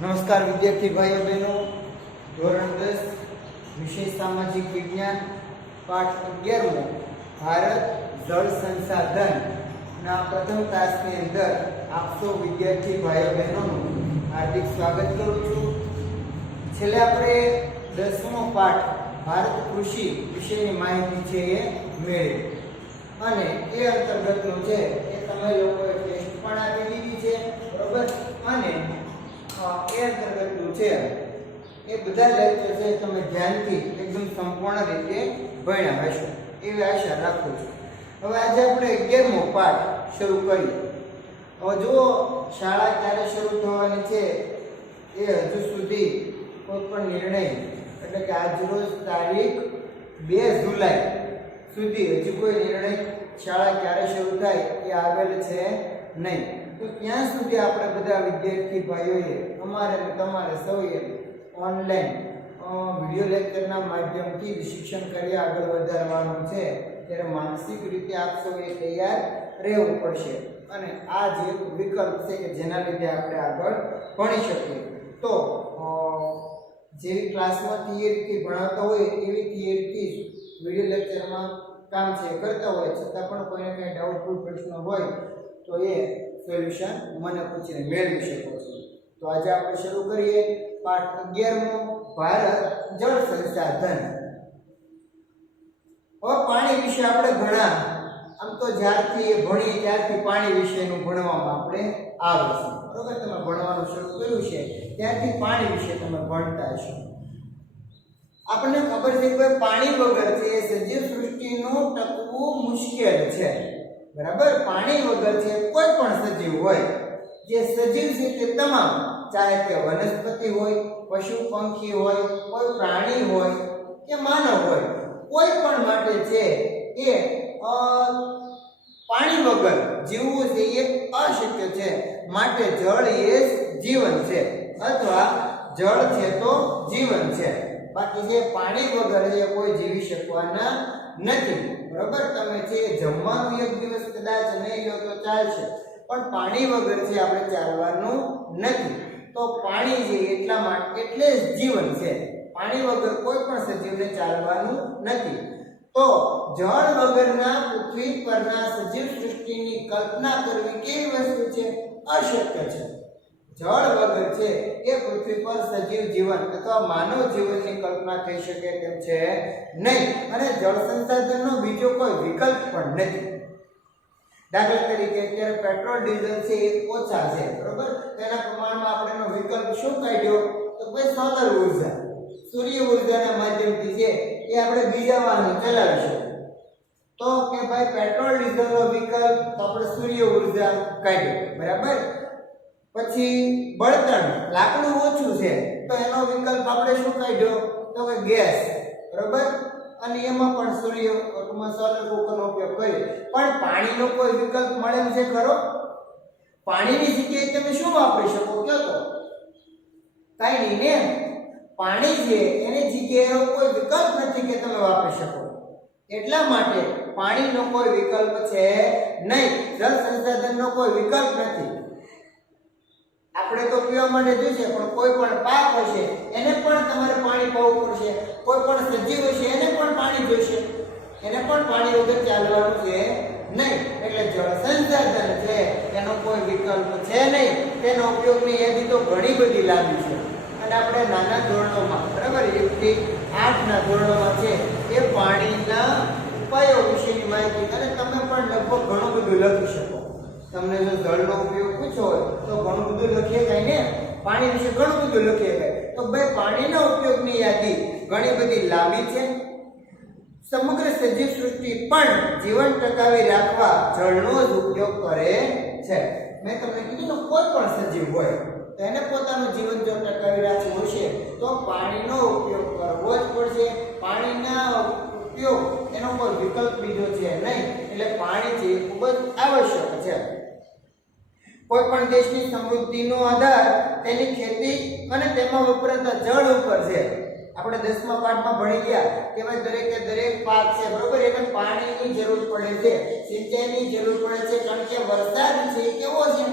नमस्कार विद्यार्थी भाइयों बहनों, धोरण 10 विषय सामाजिक विज्ञान पाठ 11 भारत जल संसाधन ना प्रथम क्लास के अंदर आप सौ विद्यार्थी भाइयों बहनों हार्दिक स्वागत करूँ छूं। छेल्ले आपणे 10मो पाठ भारत कृषि विषयनी माहिती छे ए मेळवी અને એ અંતર્ગતનું છે એ તમે લોકોએ ટેસ્ટ પણ આપી દીધી છે, બરોબર। અને એ અંતર્ગતનું છે એ બધા લેક્ચર છે તમે ધ્યાનથી એકદમ સંપૂર્ણ રીતે ભણ્યા હશો એવી આશા રાખું છું। હવે આજે આપણે 11મો પાઠ શરૂ કરીએ। હવે જો શાળા ક્યારે શરૂ થવાની છે એ હજુ સુધી કોઈ પણ નિર્ણય એટલે કે આજ રોજ તારીખ 2 જુલાઈ સુધી હજી કોઈ નિર્ણય શાળા ક્યારે શરૂ થાય એ આવેલ છે નહીં। તો ત્યાં સુધી આપણે બધા વિદ્યાર્થી ભાઈઓએ અમારે અને તમારે સૌએ ઓનલાઈન વિડિયો લેક્ચરના માધ્યમથી શિક્ષણ કાર્ય આગળ વધારવાનું છે, ત્યારે માનસિક રીતે આપ સૌએ તૈયાર રહેવું પડશે અને આ જે વિકલ્પ છે કે જેના લીધે આપણે આગળ ભણી શકીએ। તો જેવી ક્લાસમાં થિયરીથી ભણાવતા હોય એવી થિયરીથી વિડિયો લેક્ચરમાં કામ છે કરતા હોય, છતાં પણ કોઈને કંઈ ડાઉટફુલ પ્રશ્ન હોય તો એ સોલ્યુશન મને પૂછીને મેળવી શકો છો। તો આજે આપણે શરૂ કરીએ પાઠ 11મો ભારત જળ સંસાધન। હવે પાણી વિશે આપણે ઘણા આમ તો જ્યારથી એ ભણીએ ત્યારથી પાણી વિશેનું ભણવામાં આપણે આવે છે, બરોબર। તમે ભણવાનું શરૂ કર્યું છે ત્યારથી પાણી વિશે તમે ભણતા હશો। આપણને ખબર છે કે પાણી વગર છે સજીવ સૃષ્ટિનું ટકવું મુશ્કેલ છે, બરાબર। પાણી વગર છે કોઈ પણ સજીવ હોય, જે સજીવ છે તે તમામ, ચાહે તે વનસ્પતિ હોય, પશુ પંખી હોય, કોઈ પ્રાણી હોય કે માનવ હોય, કોઈ પણ માટે છે એ પાણી વગર જીવવું છે એ અશક્ય છે। માટે જળ એ જીવન છે અથવા જળ છે તો જીવન છે, બાકી જે પાણી વગર એ કોઈ જીવી શકવાના નથી, બરાબર। તમે છે જમવાનું એક દિવસ કદાચ નહીં લો તો ચાલશે, પણ પાણી વગર છે આપણે ચાલવાનું નથી। તો પાણી છે એટલા માટે એટલે જ જીવન છે, પાણી વગર કોઈ પણ સજીવને ચાલવાનું નથી। તો જળ વગરના પૃથ્વી પરના સજીવ સૃષ્ટિની કલ્પના કરવી કેવી વસ્તુ છે? અશક્ય છે। જળ વગર છે એ પૃથ્વી પર સજીવ જીવન અથવા માનવ જીવનની કલ્પના થઈ શકે તેમ છે નહીં, અને જળ સંસાધનનો બીજો કોઈ વિકલ્પ પણ નથી। દાખલા તરીકે અત્યારે પેટ્રોલ ડીઝલ છે એ ઓછા છે, બરોબર। તેના પ્રમાણમાં આપણે એનો વિકલ્પ શું કાઢ્યો? તો ભાઈ સોલર ઉર્જા, સૂર્ય ઉર્જાના માધ્યમથી છે એ આપણે બીજા વાહનો ચલાવીશું। તો કે ભાઈ પેટ્રોલ ડીઝલનો વિકલ્પ તો આપણે સૂર્ય ઉર્જા કાઢ્યો, બરાબર। પછી બળતણ, લાકડું ઓછું છે તો એનો વિકલ્પ આપણે શું કાઢ્યો? તો કે ગેસ, બરોબર। અને એમાં પણ સૂર્ય અથવા સોલર કુકરનો ઉપયોગ કર્યો, પણ પાણીનો કોઈ વિકલ્પ મળે છે ખરો? પાણીની જગ્યાએ તમે શું વાપરી શકો કયો તો? કાઈ નહીં ને। પાણી છે એની જગ્યાએ કોઈ વિકલ્પ નથી કે તમે વાપરી શકો, એટલા માટે પાણીનો કોઈ વિકલ્પ છે નહીં, જળ સંસાધનનો કોઈ વિકલ્પ નથી। આપણે તો પીવા માટે જોઈશે, પણ કોઈ પણ પાક હશે એને પણ તમારે પાણી પાવું પડશે, કોઈ પણ સજીવ હશે એને પણ પાણી જોઈશે, એને પણ પાણી વગર ચાલવાનું છે નહીં। એટલે જળ સંસાધન છે એનો કોઈ વિકલ્પ છે નહીં, તેનો ઉપયોગની યાદી તો ઘણી બધી લાંબી છે, અને આપણે નાના ધોરણોમાં, બરાબર, 1 થી 8 ના ધોરણોમાં છે એ પાણીના ઉપાયો વિશેની માહિતી, અને તમે પણ લગભગ ઘણું બધું લખી શકો। તમને જો જળનો ઉપયોગ પૂછો હોય તો ઘણું બધું લખીએ કાંઈ ને, પાણી વિશે ઘણું બધું લખીએ કાંઈ, તો ભાઈ પાણીના ઉપયોગની યાદી ઘણી બધી લાંબી છે। સમગ્ર સજીવ સૃષ્ટિ પણ જીવન ટકાવી રાખવા જળનો જ ઉપયોગ કરે છે। મેં તમને કીધું ને, કોઈ પણ સજીવ હોય તો એને પોતાનું જીવન જો ટકાવી રાખવું હશે તો પાણીનો ઉપયોગ કરવો જ પડશે। પાણીના ઉપયોગ એનો કોઈ વિકલ્પ બીજો છે નહીં, એટલે પાણી છે એ ખૂબ જ આવશ્યક છે। કોઈ પણ દેશની સમૃદ્ધિનો આધાર તેની ખેતી અને તેમાં વપરાતા જળ ઉપર છે। આપણે 10મા પાઠમાં ભણી ગયા કે ભાઈ દરેકે દરેક પાક છે, બરોબર, એને પાણીની જરૂર પડે છે, સિંચાઈની જરૂર પડે છે, કારણ કે વરસાદ છે કેવો છે?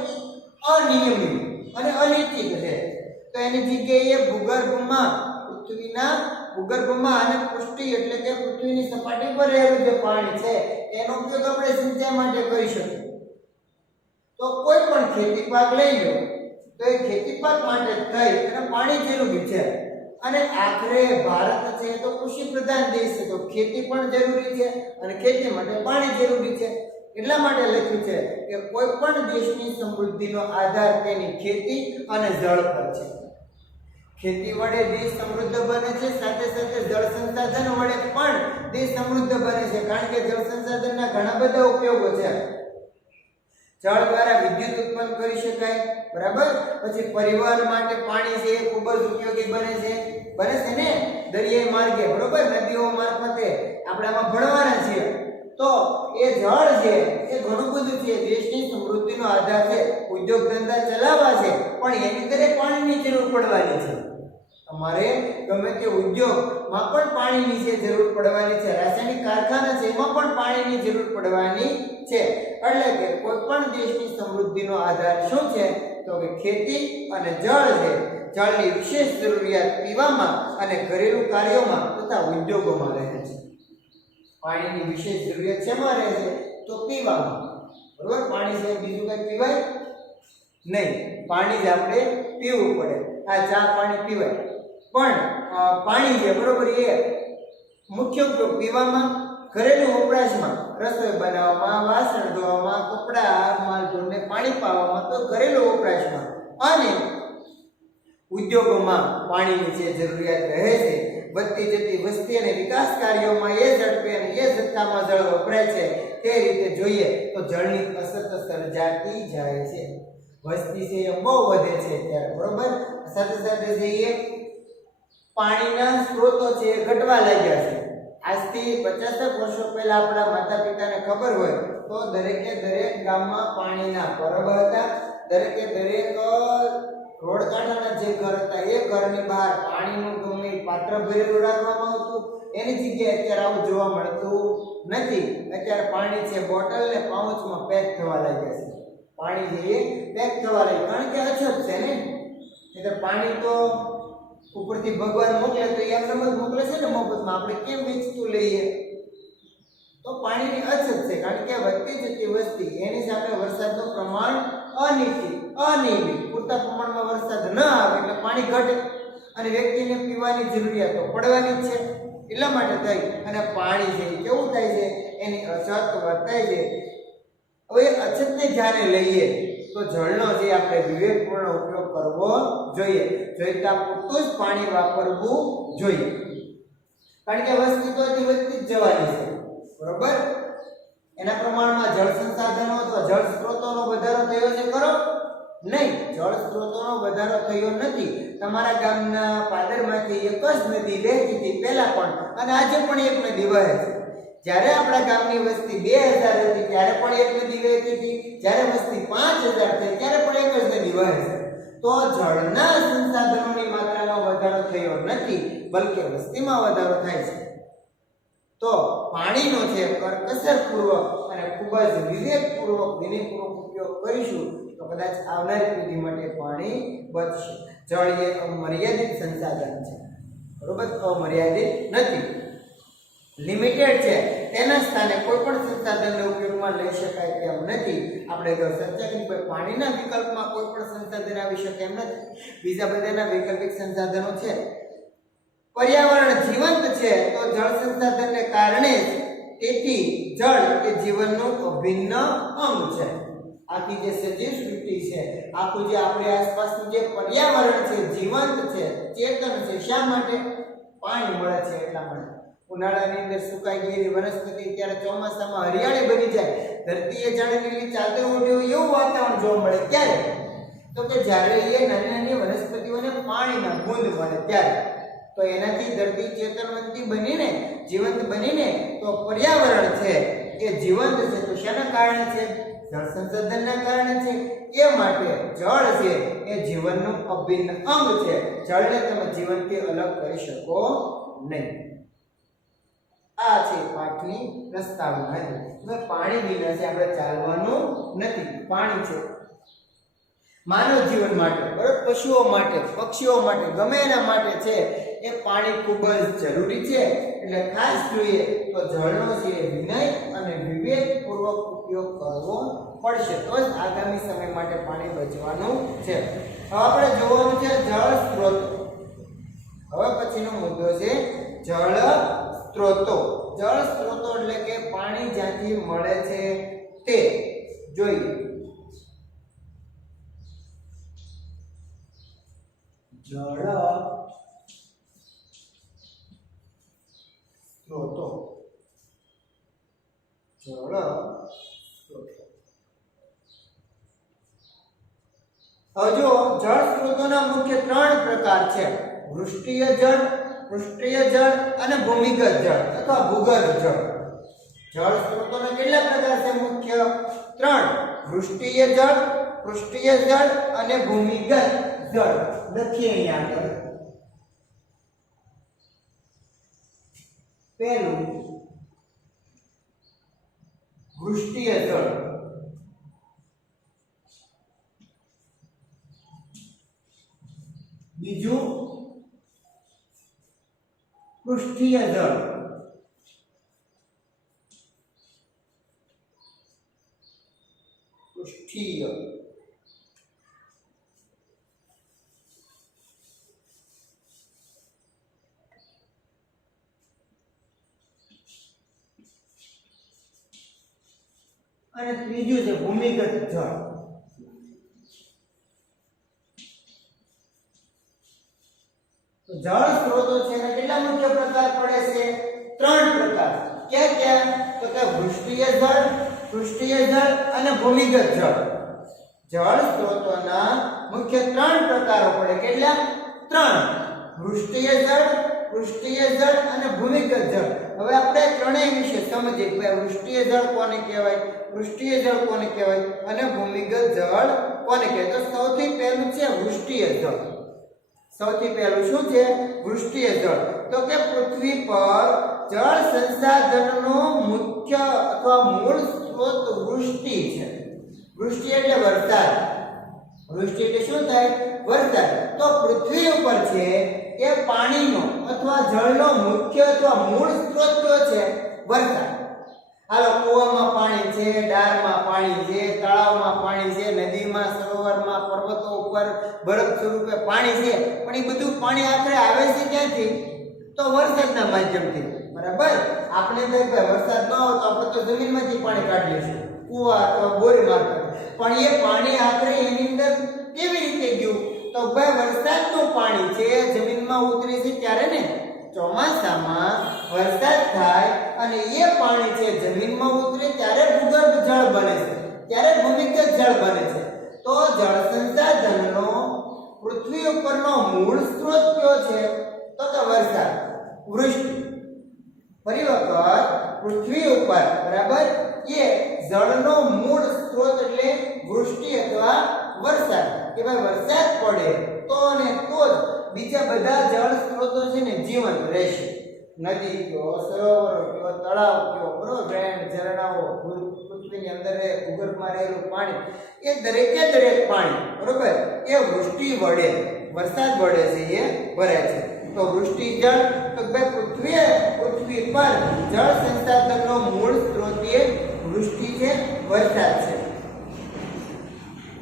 અનિયમિત અને અનિશ્ચિત છે। તો એની જગ્યાએ ભૂગર્ભમાં પૃથ્વીના ભૂગર્ભમાં અને પૃષ્ઠ એટલે કે પૃથ્વીની સપાટી પર રહેલું જે પાણી છે એનો ઉપયોગ આપણે સિંચાઈ માટે કરી શકીએ. તો કોઈ પણ ખેતી પાક લઈ લો તો એ ખેતી પાક માટે થઈ અને પાણી જરૂરી છે. અને આખરે ભારત છે તો કૃષિ પ્રધાન દેશ છે, તો ખેતી પણ જરૂરી છે અને ખેતી માટે પાણી જરૂરી છે. એટલા માટે લખ્યું છે કે કોઈ પણ દેશની સમૃદ્ધિનો આધાર તેની ખેતી અને જળ પર છે. ખેતી વડે દેશ સમૃદ્ધ બને છે, સાથે સાથે જળ સંસાધન વડે પણ દેશ સમૃદ્ધ બને છે, કારણ કે જળ સંસાધનના ઘણા બધા ઉપયોગો છે. જળ દ્વારા વિદ્યુત ઉત્પન્ન કરી શકાય, બરાબર. પછી પરિવહન માટે પાણી છે એ ખૂબ જ ઉપયોગી બને છે ને દરિયાઈ માર્ગે, બરોબર, નદીઓ મારફતે આપણે આમાં ભણવાના છીએ. તો એ જળ છે એ ઘણું બધું છે, દેશની સમૃદ્ધિનો આધાર છે. ઉદ્યોગ ધંધા ચલાવવા છે પણ એની દરેક પાણીની જરૂર પડવાની છે. તમારે ગમે તે ઉદ્યોગમાં પણ પાણીની છે જરૂર પડવાની છે. રાસાયણિક કારખાના છે એમાં પણ પાણીની જરૂર પડવાની છે. એટલે કે કોઈ પણ દેશની સમૃદ્ધિનો આધાર શું છે તો કે ખેતી અને જળ છે. જળની વિશેષ જરૂરિયાત પીવામાં અને ઘરેલું કાર્યોમાં તથા ઉદ્યોગોમાં રહે છે. પાણીની વિશેષ જરૂરિયાત શેમાં રહે છે તો પીવામાં, બરોબર. પાણી છે બીજું કઈ પીવાય નહીં, પાણી જ આપણે પીવું પડે. આ ચા પાણી પીવાય પણ પાણી છે, બરોબર, એ મુખ્ય ઉપયોગ પીવામાં, ઘરેલું વપરાશમાં, રસોઈ બનાવવામાં, વાસણ ધોવામાં, કપડાં માલઢોરને પાણી પાવામાં, તો ઘરેલું વપરાશમાં અને ઉદ્યોગોમાં પાણીની જે જરૂરિયાત રહે છે. વધતી જતી વસ્તી અને વિકાસ કાર્યોમાં એ ઝડપે અને એ જથ્થામાં જળ વપરાય છે તે રીતે જોઈએ તો જળની અછત સર્જાતી જાય છે. વસ્તી છે એ બહુ વધે છે ત્યારે, બરોબર. સાથે સાથે જોઈએ પાણીના સ્ત્રોતો છે એ ઘટવા લાગ્યા છે. આજથી 50 વર્ષો પહેલા આપણા માતા પિતાને ખબર હોય તો દરેકે દરેક ગામમાં પાણીના પરબ હતા. દરેકે દરેક રોડ કાંઠાના જે ઘર હતા એ ઘરની બહાર પાણીનું ગમે પાત્ર ભરેલું રાખવામાં આવતું. એની જગ્યાએ અત્યારે આવું જોવા મળતું નથી. અત્યારે પાણી છે બોટલ ને પાઉચમાં પેક થવા લાગ્યા છે. પાણી છે એ પેક થવા લાગ્યું કારણ કે અછત છે ને. એટલે પાણી તો ઉપરથી ભગવાન મોકલે તો એ આપણે મોકલે છે ને મફતમાં, આપણે કેમ વેચતું લઈએ? તો પાણીની અછત છે કારણ કે વધતી જતી વસ્તી, એની સામે વરસાદનું પ્રમાણ અનિયમિત, પૂરતા પ્રમાણમાં વરસાદ ન આવે એટલે પાણી ઘટે અને વ્યક્તિને પીવાની જરૂરિયાત તો પડવાની જ છે. એટલા માટે થઈ અને પાણી છે કેવું થાય છે એની અછત વર્તાય છે. હવે અછતને ધ્યાને લઈએ તો જળનો જે આપણે વિવેકપૂર્ણ ઉપયોગ કરવો જોઈએ. જોઈતા પૂરતું જ પાણી વાપરવું જોઈએ, કારણ કે વસ્તી તો વધતી જ જવાની છે, બરોબર. એના પ્રમાણમાં જળ સંસાધનો અથવા જળ સ્ત્રોતોનો વધારો થયો છે ખરો? નહીં, જળ સ્ત્રોતોનો વધારો થયો નથી. તમારા ગામના પાદરમાંથી એક જ નદી વહેતી હતી પહેલા પણ, અને આજે પણ એક નદી વહે છે. જ્યારે આપણા ગામની વસ્તી 2000 હતી ત્યારે પણ એક નદી વહેતી હતી, જ્યારે વસ્તી 5000 થઈ ત્યારે પણ એક જ નદી વહે છે. તો જળના સંસાધનોની માત્રામાં વધારો થયો નથી, બલકે વસ્તીમાં વધારો થાય છે. તો પાણીનો છે કરકસરપૂર્વક અને ખૂબ જ વિવેકપૂર્વક વિનયપૂર્વક ઉપયોગ કરીશું તો કદાચ આવનારી પેઢી માટે પાણી બચશે. જળ એ મર્યાદિત સંસાધન છે, બરોબર, અમર્યાદિત નથી, લિમિટેડ છે. તેના સ્થાને કોઈ પણ સંસાધનને ઉપયોગમાં લઈ શકાય તેમ નથી. આપણે ચર્ચા કરી પાણીના વિકલ્પમાં કોઈ પણ સંસાધન આવી શકે એમ નથી. બીજા બધાના વૈકલ્પિક સંસાધનો છે. પર્યાવરણ જીવંત છે તો જળ સંસાધનને કારણે જ, તેથી જળ એ જીવનનું અભિન્ન અંગ છે. આખી જે સજીવ સૃષ્ટિ છે, આખું જે આપણી આસપાસનું જે પર્યાવરણ છે જીવંત છે, ચેતન છે. શા માટે? પાણી મળે છે એટલા માટે. ઉનાળાની અંદર સુકાઈ ગયેલી વનસ્પતિ ત્યારે ચોમાસામાં હરિયાળી બની જાય, ધરતીએ જાણે લીલી ચાદર ઓઢી હોય એવું વાતાવરણ જોવા મળે. ક્યારે? તો કે જ્યારે એ નાની નાની વનસ્પતિઓને પાણીના બૂંદ મળે ત્યારે. તો એનાથી ધરતી ચેતનવંતી બનીને જીવંત બનીને તો પર્યાવરણ છે એ જીવંત છે. તો શાના કારણે છે? જળ સંસાધનના કારણે છે. એ માટે જળ છે એ જીવનનું અભિન્ન અંગ છે. જળને તમે જીવનથી અલગ કરી શકો નહીં. આ છે પાઠની પ્રસ્તાવના. હવે પાણી વિના છે આપણે ચાલવાનું નથી. પાણી છે માનવ જીવન માટે, બરાબર, પશુઓ માટે, પક્ષીઓ માટે, ગમે એના માટે છે એ પાણી ખૂબ જ જરૂરી છે. એટલે ખાસ જોઈએ તો જળનો છે વિનય અને વિવેકપૂર્વક ઉપયોગ કરવો પડશે, તો જ આગામી સમય માટે પાણી બચવાનું છે. હવે આપણે જોવાનું છે જળ સ્ત્રોત. હવે પછીનો મુદ્દો છે જળ સ્ત્રોતો. જળ સ્ત્રોતો એટલે કે પાણી જ્યાંથી મળે છે તે જોઈએ. જળ સ્ત્રોતો. જળ સ્ત્રોતો. હવે જો જળ સ્ત્રોતોના મુખ્ય 3 પ્રકાર છે: વૃષ્ટિય જળ, પૃષ્ઠીય જળ અને ભૂમિગત જળ અથવા ભૂગર્ભ જળ. જળ સ્ત્રોતોના કેટલા પ્રકાર છે? મુખ્ય 3: વૃષ્ટિય જળ, પૃષ્ઠીય જળ અને ભૂમિગત જળ. લખીએ અહીંયા આગળ. પહેલું વૃષ્ટિય જળ. બીજું પૃષ્ઠીય જળ. પૃષ્ઠીય. અને ત્રીજું છે ભૂમિગત જળ. તો જળ સ્ત્રોતો છે એના કેટલા મુખ્ય પ્રકાર પડે છે? 3 પ્રકાર. ક્યાં ક્યાં? તો કે વૃષ્ટિય જળ, પૃષ્ઠીય જળ અને ભૂમિગત જળ. જળ સ્ત્રોતોના મુખ્ય 3 પ્રકારો પડે. કેટલા? 3: વૃષ્ટિય જળ, પૃષ્ઠીય જળ અને ભૂમિગત જળ. હવે આપણે ત્રણેય વિશે સમજીએ કે વૃષ્ટિય જળ કોને કહેવાય, પૃષ્ઠીય જળ કોને કહેવાય અને ભૂમિગત જળ કોને કહેવાય. તો સૌથી પહેલું છે વૃષ્ટિય જળ. સૌથી પહેલું શું છે? વૃષ્ટિય જળ. તો કે પૃથ્વી પર જળ સંસાધનનો મુખ્ય અથવા મૂળ સ્ત્રોત વૃષ્ટિ છે. વૃષ્ટિ એટલે વરસાદ. વૃષ્ટિ એટલે શું થાય? વરસાદ. તો પૃથ્વી ઉપર છે એ પાણીનો અથવા જળનો મુખ્ય અથવા મૂળ સ્ત્રોત કયો છે? વરસાદ. હાલો, કૂવામાં પાણી છે, ડારમાં પાણી છે, તળાવમાં પાણી છે, નદીમાં, સરોવરમાં, પર્વતો ઉપર બરફ સ્વરૂપે પાણી છે. પણ એ બધું પાણી આખરે આવે છે ક્યાંથી? તો વરસાદના માધ્યમથી. બરાબર. આપણે તો વરસાદ ન આવે તો આપણે તો જમીનમાંથી પાણી કાઢીએ છીએ, કૂવા અથવા બોર મારફતે. પણ એ પાણી આખરે એની અંદર કેવી રીતે ગયું? તો ભાઈ વરસાદનું પાણી છે જમીનમાં ઉતરે છે ત્યારે ને. ચોમાસામાં વરસાદ થાય અને એ પાણી છે જમીનમાં ઉતરે ત્યારે ભૂગર્ભ જળ બને છે, ત્યારે ભૂમિગત જળ બને છે. તો જળ સંસાધનનો પૃથ્વી ઉપરનો મૂળ સ્ત્રોત કયો છે? તો કે વરસાદ, વૃષ્ટિ. ફરી વખત પૃથ્વી ઉપર, બરાબર, એ જળનો મૂળ સ્ત્રોત એટલે વૃષ્ટિ અથવા વરસાદ. કે ભાઈ વરસાદ પડે તો ને તો જ બીજા બધા જળ સ્ત્રોતો છે ને જીવંત રહેશે. નદી કયો, સરોવરો કયો, તળાવ કયો, બરોબર, ઝરણાઓ, પૃથ્વીની અંદર ભૂગર્ભમાં રહેલું પાણી, એ દરેક પાણી, બરોબર, એ વૃષ્ટિ વડે, વરસાદ વડે છે એ ભરે છે. તો વૃષ્ટિ જળ. તો ભાઈ પૃથ્વી પર જળ સંસાધનનો મૂળ સ્ત્રોત એ વૃષ્ટિ છે, વરસાદ છે.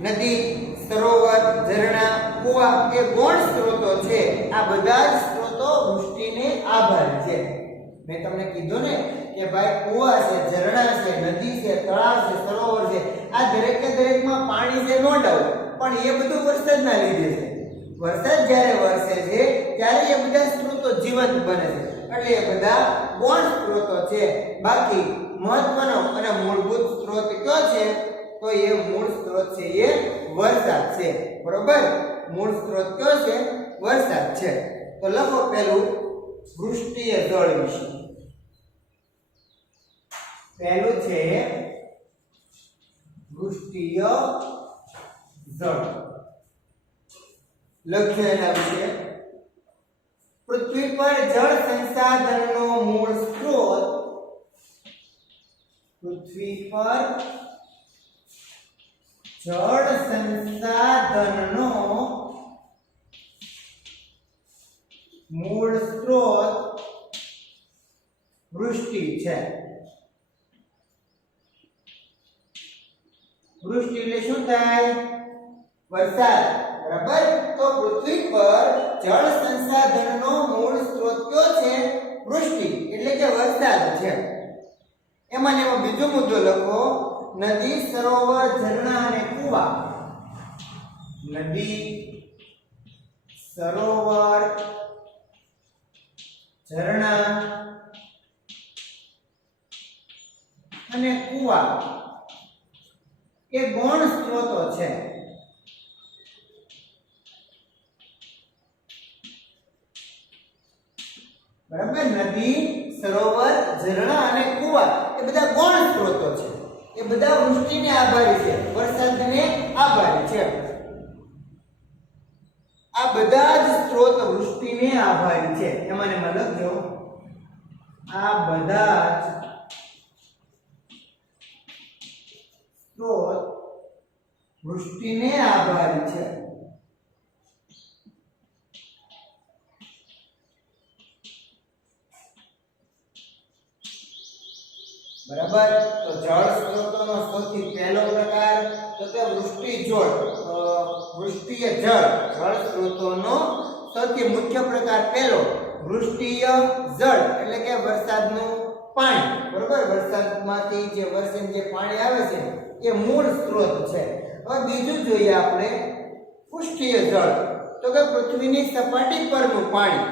નદી, સરોવર, ઝરણા, કુવા એ ગૌણ સ્ત્રોતો છે. આ બધા જ સ્ત્રોતો વૃષ્ટિને આભારી છે. મેં તમને કીધું ને કે ભાઈ કુવા છે, ઝરણા છે, નદી છે, તળાવ છે, સરોવર છે, આ દરેકમાં પાણી છે, નો ડાઉટ, પણ એ બધું વરસાદના લીધે છે. વરસાદ જ્યારે વરસે છે ત્યારે એ બધા સ્ત્રોતો જીવંત બને છે. એટલે એ બધા ગૌણ સ્ત્રોતો છે. બાકી મહત્વનો અને મૂળભૂત સ્ત્રોત કયો છે? તો એ મૂળ સ્ત્રોત છે એ વરસાદ છે. બરોબર. મૂળ સ્ત્રોત કયો છે? વરસાદ છે. તો લખો પહેલું વૃષ્ટિય જળ વિશે. પહેલું છે વૃષ્ટિય જળ. લખ્યું એના વિશે. પૃથ્વી પર જળ સંસાધનનો મૂળ સ્ત્રોત, પૃથ્વી પર જળ સંસાધનનો મૂળ સ્ત્રોત વૃષ્ટિ છે. વૃષ્ટિ એટલે શું થાય? વરસાદ. બરાબર. તો પૃથ્વી પર જળ સંસાધનનો મૂળ સ્ત્રોત કયો છે? વૃષ્ટિ એટલે કે વરસાદ છે. એમાં બીજો મુદ્દો લખો, નદી, સરોવર, ઝરણા અને કુવા. નદી, સરોવર, ઝરણા અને કુવા એ ગૌણ સ્ત્રોતો છે. બરાબર. નદી, સરોવર, ઝરણા અને કુવા એ બધા ગૌણ સ્ત્રોતો છે. એ બધા વૃષ્ટિને આભારી છે, વરસાદને આભારી છે. આ બધા જ સ્ત્રોત વૃષ્ટિને આભારી છે. એમાં લખજો, આ બધા જ સ્ત્રોત વૃષ્ટિને આભારી છે. બરાબર. તો જળ સ્ત્રોતોનો સૌથી પહેલો પ્રકાર તો કે વૃષ્ટિ જળ. વૃષ્ટિય જળ. જળ સ્ત્રોતોનો સૌથી મુખ્ય પ્રકાર પહેલો વૃષ્ટિય જળ એટલે કે વરસાદનું પાણી. બરાબર. વરસાદમાંથી જે વરસીને જે પાણી આવે છે એ મૂળ સ્ત્રોત છે. હવે બીજું જોઈએ આપણે પૃષ્ઠીય જળ. તો કે પૃથ્વીની સપાટી પરનું પાણી.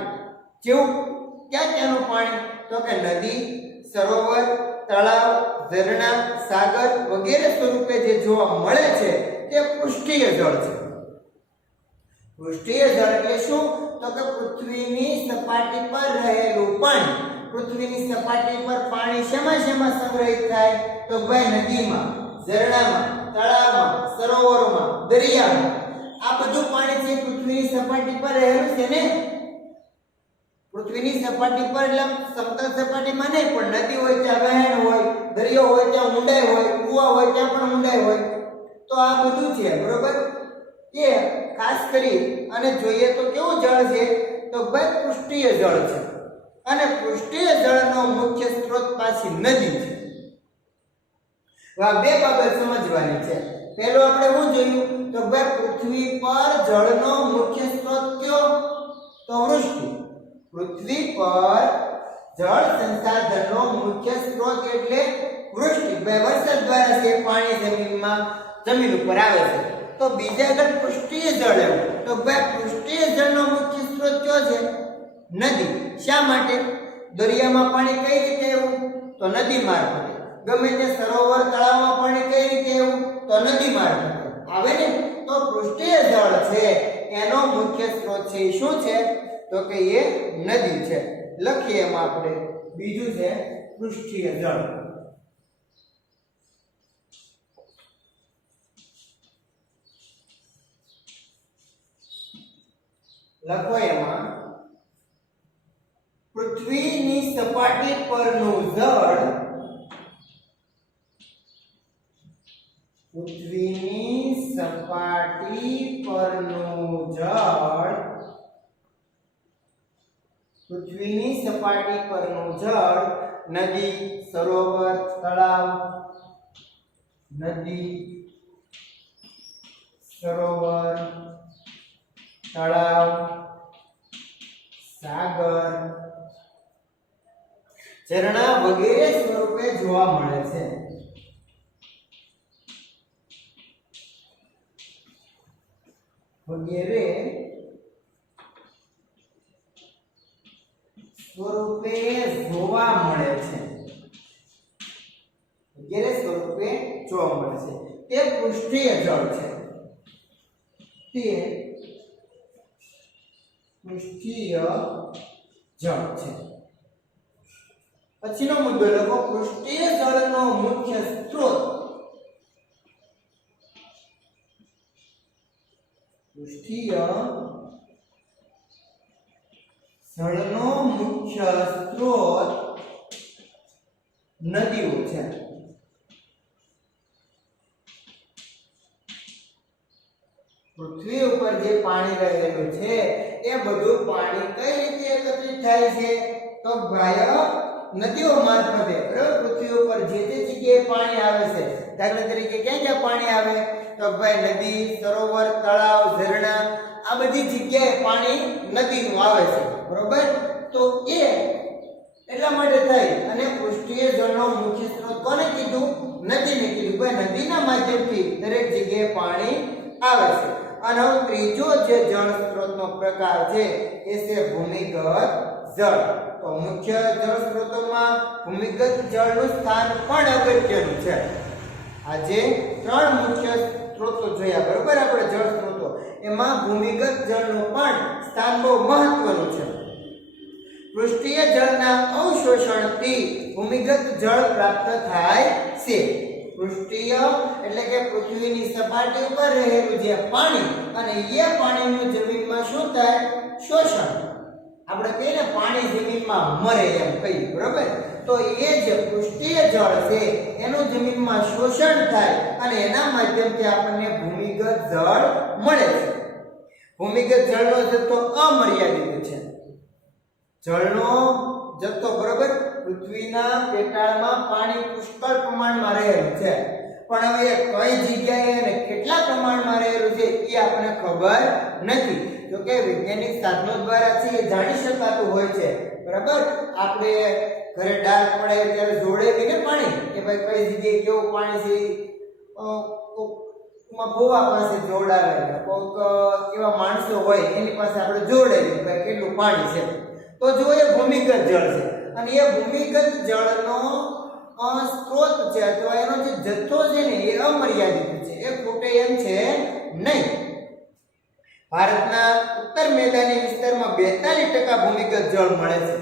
જેવું ક્યાંનું પાણી? તો કે નદી, સરોવર, તળાવ, ઝરણા, સાગર વગેરે સ્વરૂપે જે જોવા મળે છે તે પૃષ્ઠીય જળ છે. પૃષ્ઠીય જળ એટલે શું? તો કે પૃથ્વીની સપાટી પર રહેલું પાણી. પૃથ્વીની સપાટી પર પાણી શેમાં સંગ્રહિત થાય? તો ભાઈ નદીમાં, ઝરણામાં, તળાવમાં, સરોવરોમાં, દરિયામાં. આ બધું પાણી છે પૃથ્વીની સપાટી પર રહેલું છે ને. પૃથ્વીની સપાટી પર એટલે સમતલ સપાટીમાં નહીં, પણ નદી હોય ત્યાં વહેણ હોય, દરિયો હોય ત્યાં ઊંડાઈ હોય, કુવા હોય ત્યાં પણ ઊંડાઈ હોય. તો આ બધું છે. બરોબર. એ ખાસ કરી અને જોઈએ તો કેવું જળ છે? તો ભાઈ પૃષ્ઠીય જળ છે. અને પૃષ્ઠીય જળનો મુખ્ય સ્ત્રોત પાછી નદી છે. આ બે બાબત સમજવાની છે. પહેલો આપણે શું જોયું? તો ભાઈ પૃથ્વી પર જળનો મુખ્ય સ્ત્રોત કયો? તો વૃષ્ટિ. પૃથ્વી પર જળ સંસાધનનો મુખ્ય સ્ત્રોત એટલે વૃષ્ટિ. ભાઈ વરસાદ દ્વારા જે પાણી જમીન ઉપર આવે છે. તો બીજા આગળ પૃષ્ઠીય જળ એવું. તો ભાઈ પૃષ્ઠીય જળનો મુખ્ય સ્ત્રોત કયો છે? નદી. શા માટે? દરિયામાં પાણી કઈ રીતે એવું? તો નદી મારફતે. ગમે તે સરોવર, તળાવમાં પાણી કઈ રીતે એવું? તો નદી મારફતે આવે ને. તો પૃષ્ઠીય જળ છે એનો મુખ્ય સ્ત્રોત છે એ શું છે? તો કે એ નદી છે. લખીએ એમાં આપણે. બીજું છે પૃષ્ઠીય જળ. લખો એમાં પૃથ્વીની સપાટી પરનું જળ. પૃથ્વીની સપાટી પરનું જળ. પૃથ્વીની સપાટી પરનું જળ નદી, સરોવર, તળાવ, નદી, સરોવર, તળાવ, સાગર, ઝરણા વગેરે સ્વરૂપે જોવા મળે છે. વગેરે સ્વરૂપે જોવા મળે છે. વગેરે સ્વરૂપે જોવા મળે છે. તે પૃષ્ઠીય જળ છે. તે પૃષ્ઠીય જળ છે. પછીનો મુદ્દો લખો પૃષ્ઠીય જળનો મુખ્ય સ્ત્રોત. પૃષ્ઠીય જળનો મુખ્ય સ્ત્રોત નદીઓ છે. રહેલું છે એ બધું પાણી કઈ રીતે એકત્રિત થાય છે? તો ભાઈ નદીઓ મારફતે, બરાબર, પૃથ્વી ઉપર જે જગ્યાએ પાણી આવે છે, દાખલા તરીકે ક્યાં ક્યાં પાણી આવે? તો ભાઈ નદી, સરોવર, તળાવ, ઝરણા, આ બધી જગ્યાએ પાણી નદીનું આવે છે, બરોબર. તો એ એટલા માટે થઈ અને પૃષ્ઠીય જળનો મુખ્ય સ્ત્રોત કોને કીધું? નદીને કીધું. ભાઈ નદીના માધ્યમથી દરેક જગ્યાએ પાણી આવે છે. અને હવે ત્રીજો જે જળ સ્ત્રોતનો પ્રકાર છે એ છે ભૂમિગત જળ. તો મુખ્ય જળ સ્ત્રોતોમાં ભૂમિગત જળનું સ્થાન પણ અગત્યનું છે. આજે ત્રણ મુખ્ય સ્ત્રોતો જોયા, બરોબર, આપણે જળ સ્ત્રોતો, એમાં ભૂમિગત જળનું પણ સ્થાન બહુ મહત્વનું છે. પૃષ્ઠીય જળના અવશોષણથી ભૂમિગત જળ પ્રાપ્ત થાય છે. પૃષ્ઠીય એટલે કે પૃથ્વીની સપાટી ઉપર રહેલું જે પાણી, અને એ પાણીનું જમીનમાં શું થાય? શોષણ. આપણે કહીએ ને પાણી જમીનમાં મરે એમ કહીએ, બરોબર. તો એ જે પૃષ્ઠીય જળ છે એનું જમીનમાં શોષણ થાય અને એના માધ્યમથી આપણને ભૂમિગત જળ મળે છે. ભૂમિગત જળનો જથ્થો અમર્યાદિત છે. જળનો જથ્થો, બરોબર, પૃથ્વીના પેટાળમાં પાણી પુષ્કળ પ્રમાણમાં રહેલું છે, પણ હવે કઈ જગ્યાએ અને કેટલા પ્રમાણમાં રહેલું છે એ આપણને ખબર નથી. જો કે વૈજ્ઞાનિક સાધનો દ્વારા છે એ જાણી શકાતું હોય છે, બરાબર. આપણે ઘરે ડાળ પડે ત્યારે જોડે ને પાણી કે ભાઈ કઈ જગ્યાએ કેવું પાણી છે, ભોવા પાસે જોડાવે, કોઈક એવા માણસો હોય એની પાસે આપણે જોડે ભાઈ કેટલું પાણી છે. તો જો એ ભૂમિગત જળ છે અને એ ભૂમિગત જળનો સ્ત્રોત છે અથવા એનો જે જથ્થો છે ને એ અમર્યાદિત છે, એ ખૂટે એમ છે નહીં. ભારતના ઉત્તર મેદાની વિસ્તારમાં 42% ભૂમિગત જળ મળે છે.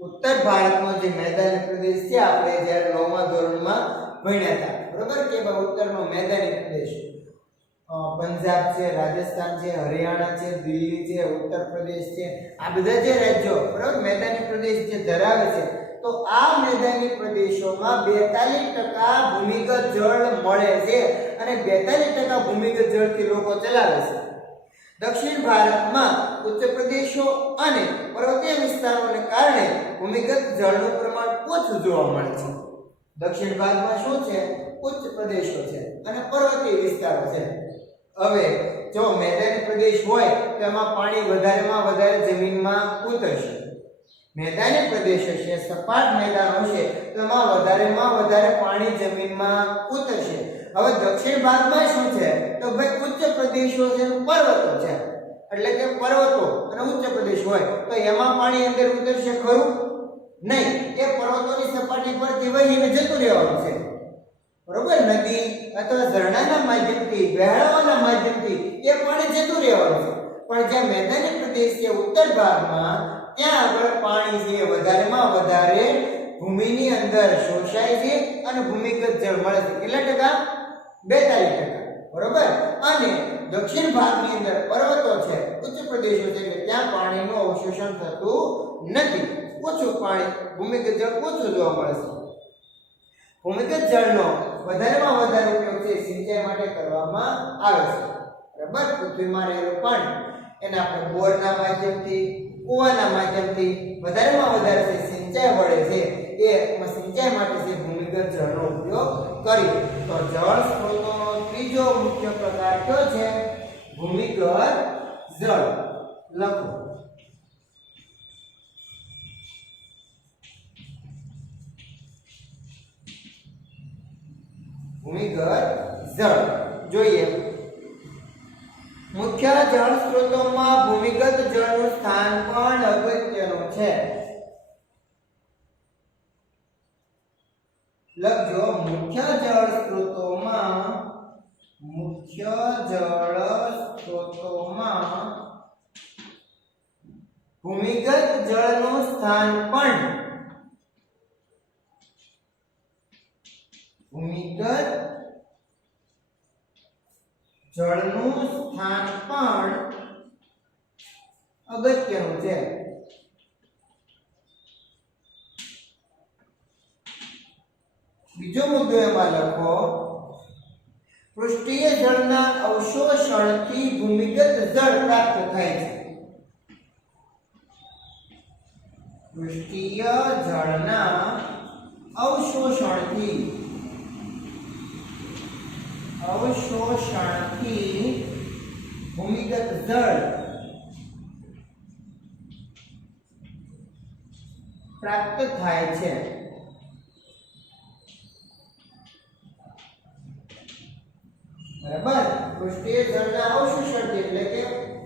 ઉત્તર ભારતનો જે મેદાની પ્રદેશ છે, આપણે જ્યારે 9મા ધોરણમાં ભણ્યા હતા, બરોબર, કે ભાઈ ઉત્તરનો મેદાની પ્રદેશ પંજાબ છે, રાજસ્થાન છે, હરિયાણા છે, દિલ્હી છે, ઉત્તર પ્રદેશ છે, આ બધા જે રાજ્યો, બરોબર, મેદાની પ્રદેશ જે ધરાવે છે, તો આ મેદાની પ્રદેશોમાં 42% ભૂમિગત જળ મળે છે અને 42% ભૂમિગત જળથી લોકો ચલાવે છે. દક્ષિણ ભારતમાં ઉચ્ચ પ્રદેશો અને પર્વતીય વિસ્તારોને કારણે ભૂમિગત જળનું પ્રમાણ ઓછું જોવા મળે છે. દક્ષિણ ભાગમાં શું છે? ઉચ્ચ પ્રદેશો છે અને પર્વતીય વિસ્તારો છે. હવે જો મેદાની પ્રદેશ હોય તો એમાં પાણી વધારેમાં વધારે જમીનમાં ઉતરશે. મેદાની પ્રદેશો છે, સપાટ મેદાનો છે, તો એમાં વધારેમાં વધારે પાણી જમીનમાં ઉતરશે. હવે દક્ષિણ ભાગમાં શું છે? તો ભાઈ ઉચ્ચ પ્રદેશો છે, પર્વતો છે, એટલે કે પર્વતો અને ઉચ્ચ પ્રદેશ હોય તો એમાં પાણી અંદર ઉતરશે ખરું? નહીં. એ પર્વતોની સપાટી પરથી વહીને જતું રહેવાનું છે, બરોબર. નદી અથવા ઝરણાના માધ્યમથી, વહેણાઓના માધ્યમથી એ પાણી જતું રહેવાનું છે. પણ જ્યાં મેદાની પ્રદેશ છે ઉત્તર ભાગમાં, ત્યાં આગળ પાણી છે વધારેમાં વધારે ભૂમિની અંદર શોષાય છે અને ભૂમિગત જળ મળે છે. કેટલા ટકા? 42%, બરોબર. અને દક્ષિણ ભાગની અંદર પર્વતો છે, ઉચ્ચ પ્રદેશો છે, એટલે ત્યાં પાણીનું અવશોષણ થતું નથી. ઓછું પાણી, ભૂમિગત જળ ઓછું જોવા મળે છે. ભૂમિગત જળનો વધારેમાં વધારે ઉપયોગ છે સિંચાઈ માટે કરવામાં આવે છે, બરાબર. પૃથ્વીમાં રહેલું પાણી એને આપણે બોરના માધ્યમથી, કૂવાના માધ્યમથી વધારેમાં વધારે છે સિંચાઈ વડે છે એ સિંચાઈ માટે છે ભૂમિગત જળનો ઉપયોગ કરી. તો જળ સ્ત્રોતોનો ત્રીજો મુખ્ય પ્રકાર કયો છે? ભૂમિગત જળ. લખો. ભૂમિગત જળ જોઈએ. મુખ્ય જળ સ્ત્રોતોમાં ભૂમિગત જળનું સ્થાન પણ અગત્યનું છે. લખજો. મુખ્ય જળ સ્ત્રોતોમાં ભૂમિગત જળનું સ્થાન પણ અગત્યનું છે. બીજો મુદ્દો એમાં લખો. પૃષ્ઠીય જળના અવશોષણથી ભૂમિગત જળ પ્રાપ્ત થાય છે. પૃષ્ઠીય જળના અવશોષણથી ભૂમિગત જળ પ્રાપ્ત થાય છે. બરાબર. પૃષ્ઠીય જળના અવશોષણથી એટલે કે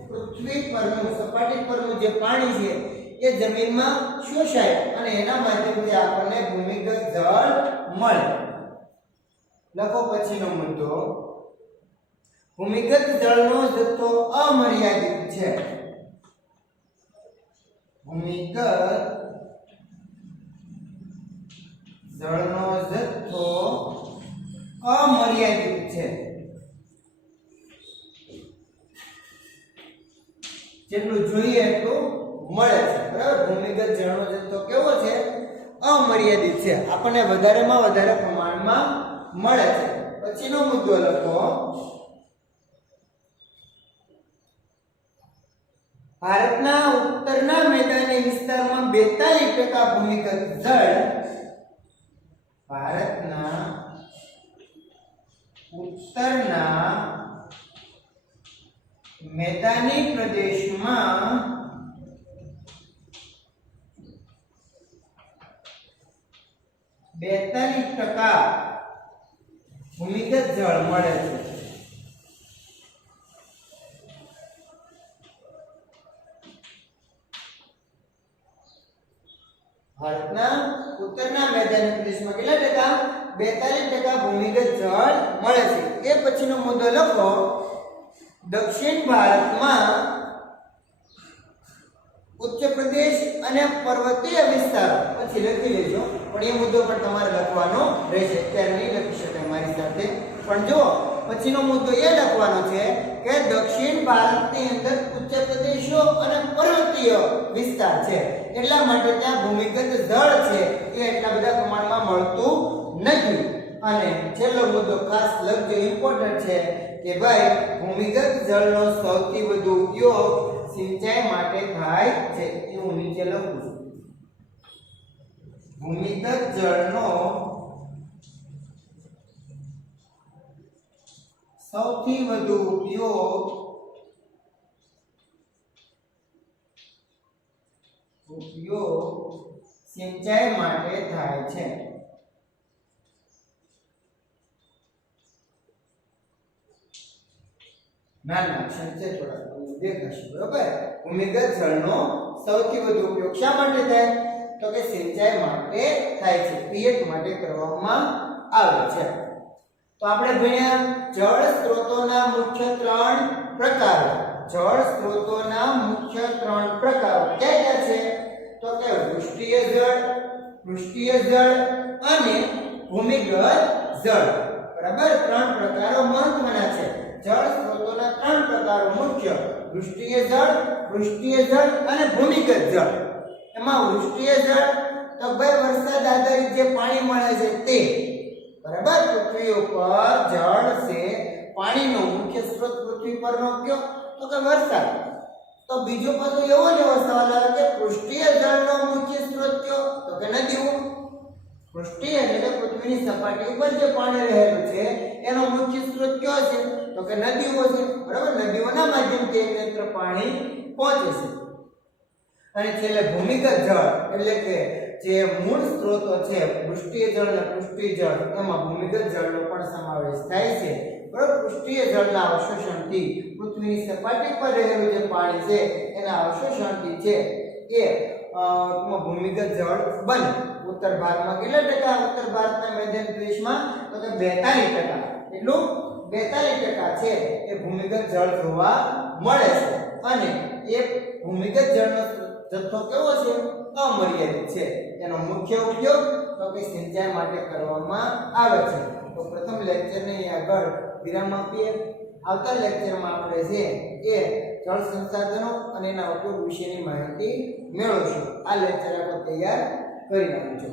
પૃથ્વી પરનું સપાટી પરનું જે પાણી છે એ જમીનમાં શોષાય અને એના માધ્યમથી આપણને ભૂમિગત જળ મળે. લખો પછીનો મુદ્દો. ભૂમિગત જળનો જથ્થો અમર્યાદિત છે. ભૂમિગત જળનો જથ્થો અમર્યાદિત છે. જેટલું જોઈએ એટલું મળે છે. બરાબર. ભૂમિગત જળનો જથ્થો કેવો છે? અમર્યાદિત છે. આપણને વધારેમાં વધારે પ્રમાણમાં મળે છે. પછીનો મુદ્દો લખો. ભારતના ઉત્તરના મેદાની વિસ્તારમાં 42% ભૂમિગત જળ ભારતના ઉત્તરના મેદાની પ્રદેશમાં 42% ભૂમિગત જળ મળે છે. ભારતના ઉત્તરના મેદાની પ્રદેશમાં કેટલા ટકા? 42% ભૂમિગત જળ મળે છે. એ પછીનો મુદ્દો લખો. દક્ષિણ ભારતમાં ઉચ્ચ પ્રદેશ અને પર્વતીય વિસ્તારો પછી લખી લેજો, પણ એ મુદ્દો પણ તમારે લખવાનો રહેશે. અત્યારે નહીં લખી શકાય મારી સાથે, પણ જો પછીનો મુદ્દો એ લખવાનો છે કે દક્ષિણ ભારતની અંદર ઉચ્ચ પ્રદેશો અને પર્વતીય વિસ્તાર છે, એટલા માટે ત્યાં ભૂમિગત જળ છે એ એટલા બધા પ્રમાણમાં મળતું નથી. અને છેલ્લો મુદ્દો ખાસ લખજો, ઇમ્પોર્ટન્ટ છે કે ભાઈ ભૂમિગત જળનો સૌથી વધુ ઉપયોગ સિંચાઈ માટે થાય છે. એ હું નીચે લખું છું. ભૂમિગત જળનો સૌથી વધુ ઉપયોગ સિંચાઈ માટે થાય છે. નાના અક્ષર છે, થોડા દેખાશે. બરાબર. ભૂમિગત જળનો સૌથી વધુ ઉપયોગ શા માટે થાય? તો કે સિંચાઈ માટે થાય છે, પિયત માટે કરવામાં આવે છે. તો આપણે ભણ્યા જળ સ્ત્રોતોના મુખ્ય 3 પ્રકારો. જળ સ્ત્રોતોના મુખ્ય 3 પ્રકારો કયા છે? તો કે વૃષ્ટિય જળ અને ભૂમિગત જળ. બરાબર. 3 પ્રકારો મહત્વના છે. જળ સ્ત્રોતોના 3 પ્રકારો મુખ્ય: વૃષ્ટિય જળ અને ભૂમિગત જળ. એમાં વૃષ્ટિય જળ તો ભાઈ વરસાદ આધારિત જે પાણી મળે છે તે. બરાબર. પૃથ્વી ઉપર જળ છે, પાણીનો મુખ્ય સ્ત્રોત પૃથ્વી પરનો કયો? તો કે વરસાદ. તો બીજો પાછો એવો સવાલ આવે કે પૃષ્ઠીય જળનો મુખ્ય સ્ત્રોત કયો? તો કે નદીઓ. પૃષ્ઠીય એટલે પૃથ્વીની સપાટી ઉપર જે પાણી રહેલું છે એનો મુખ્ય સ્ત્રોત કયો છે? તો કે નદીઓ છે. બરાબર. નદીઓના માધ્યમથી એકત્ર પાણી પહોંચે છે. અને છેલ્લે ભૂમિગત જળ એટલે કે જે મૂળ સ્ત્રોતો છે વૃષ્ટિય જળ અને પૃષ્ઠીય જળ, એમાં ભૂમિગત જળનો પણ સમાવેશ થાય છે. બરાબર. પૃષ્ઠીય જળના અવશોષણથી પૃથ્વીની સપાટી પર રહેલું જે પાણી છે એના અવશોષણથી છે એ ભૂમિગત જળ બને. ઉત્તર ભારતમાં કેટલા ટકા? ઉત્તર ભારતના મેદાન પ્રદેશમાં તો કે 42%. એટલું 42% છે એ ભૂમિગત જળ જોવા મળે છે. અને એ ભૂમિગત જળનો જથ્થો કેવો છે? અમર્યાદિત છે. એનો મુખ્ય ઉપયોગ તો કે સિંચાઈ માટે કરવામાં આવે છે. તો પ્રથમ લેક્ચરને આગળ વિરામ આપીએ. આવતા લેક્ચરમાં આપણે છે એ જળ સંસાધનો અને એના ઉપયોગ વિશેની માહિતી મેળવશું. આ લેક્ચર આપણે તૈયાર કરી નાખજો.